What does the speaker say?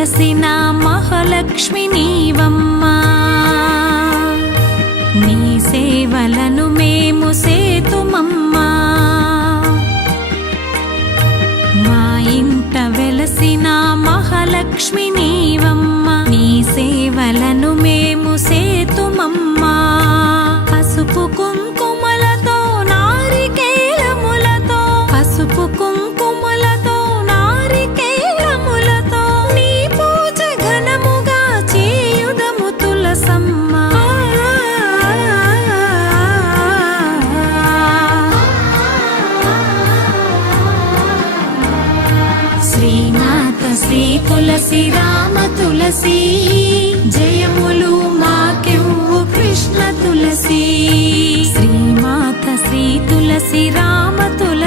వెలసిన మహాలక్ష్మి నీవమ్మా, నీ సేవలను మేము సేతుమమ్మా. మా ఇంట వెలసిన మహాలక్ష్మి నీవమ్మా, నీ సేవలను మేము సేతుమమ్మా. పసుపు కుంకుమలతో నారికేలములతో, పసుపు కుంకుమలతో నారికేలములతో నీ పూజ ఘనముగా చేయుదము తులసమ్మా. శ్రీమాత శ్రీ తులసి రామ తులసి, జయములు మాకెవ్వు కృష్ణ తులసి. శ్రీమాత శ్రీ తులసి రామ తులసి.